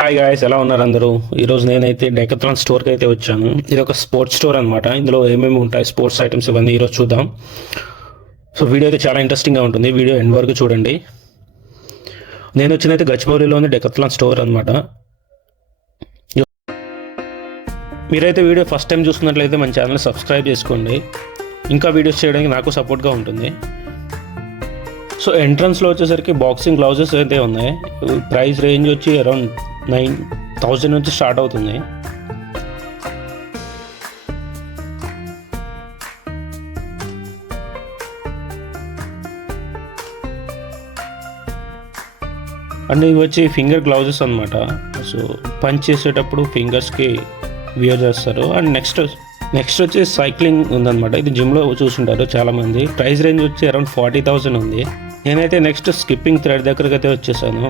Hi guys, ఎలా ఉన్నారు అందరూ? ఈరోజు నేనైతే డెకథ్లాన్ స్టోర్కి అయితే వచ్చాను. ఇది ఒక స్పోర్ట్స్ స్టోర్ అనమాట. ఇందులో ఏమేమి ఉంటాయి, స్పోర్ట్స్ ఐటమ్స్ ఇవన్నీ ఈరోజు చూద్దాం. సో వీడియో అయితే చాలా ఇంట్రెస్టింగ్గా ఉంటుంది. వీడియో ఎండ్ వరకు చూడండి. నేను వచ్చినైతే గచ్చిబౌలిలోని డెకథ్లాన్ స్టోర్ అనమాట. మీరైతే వీడియో ఫస్ట్ టైం చూస్తున్నట్లయితే మన ఛానల్ సబ్స్క్రైబ్ చేసుకోండి. ఇంకా వీడియోస్ చేయడానికి నాకు సపోర్ట్గా ఉంటుంది. సో ఎంట్రన్స్లో వచ్చేసరికి బాక్సింగ్ గ్లౌజెస్ అయితే ఉన్నాయి. ప్రైస్ రేంజ్ వచ్చి అరౌండ్ 9,000 నుంచి స్టార్ట్ అవుతుంది. అండ్ ఇవి వచ్చి ఫింగర్ గ్లౌజెస్ అనమాట. సో పంచ్ చేసేటప్పుడు ఫింగర్స్కి వియర్ చేస్తారు. అండ్ నెక్స్ట్ వచ్చి సైక్లింగ్ ఉందన్నమాట. ఇది జిమ్లో చూసుంటారు చాలామంది. ప్రైస్ రేంజ్ వచ్చి అరౌండ్ 40,000 ఉంది. నేనైతే నెక్స్ట్ స్కిప్పింగ్ థ్రెడ్ దగ్గరకు అయితే వచ్చేసాను.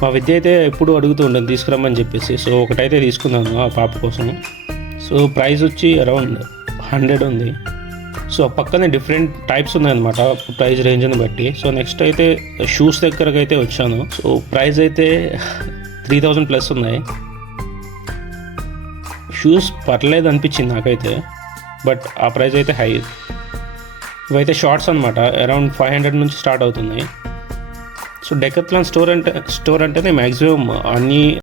మా విద్య అయితే ఎప్పుడు అడుగుతూ ఉండను తీసుకురమ్మని చెప్పేసి. సో ఒకటైతే తీసుకున్నాను ఆ పాప కోసం. సో ప్రైస్ వచ్చి అరౌండ్ 100 ఉంది. సో పక్కనే డిఫరెంట్ టైప్స్ ఉన్నాయన్నమాట ప్రైస్ రేంజ్ని బట్టి. సో నెక్స్ట్ అయితే షూస్ దగ్గరకు అయితే వచ్చాను. సో ప్రైస్ అయితే 3,000 ప్లస్ ఉన్నాయి. షూస్ పర్లేదు అనిపించింది నాకైతే, బట్ ఆ ప్రైస్ అయితే హై. ఇవైతే షార్ట్స్ అనమాట, అరౌండ్ 500 నుంచి స్టార్ట్ అవుతున్నాయి. సో డెకథ్లాన్ స్టోర్ అంటేనే మ్యాక్సిమం అన్ని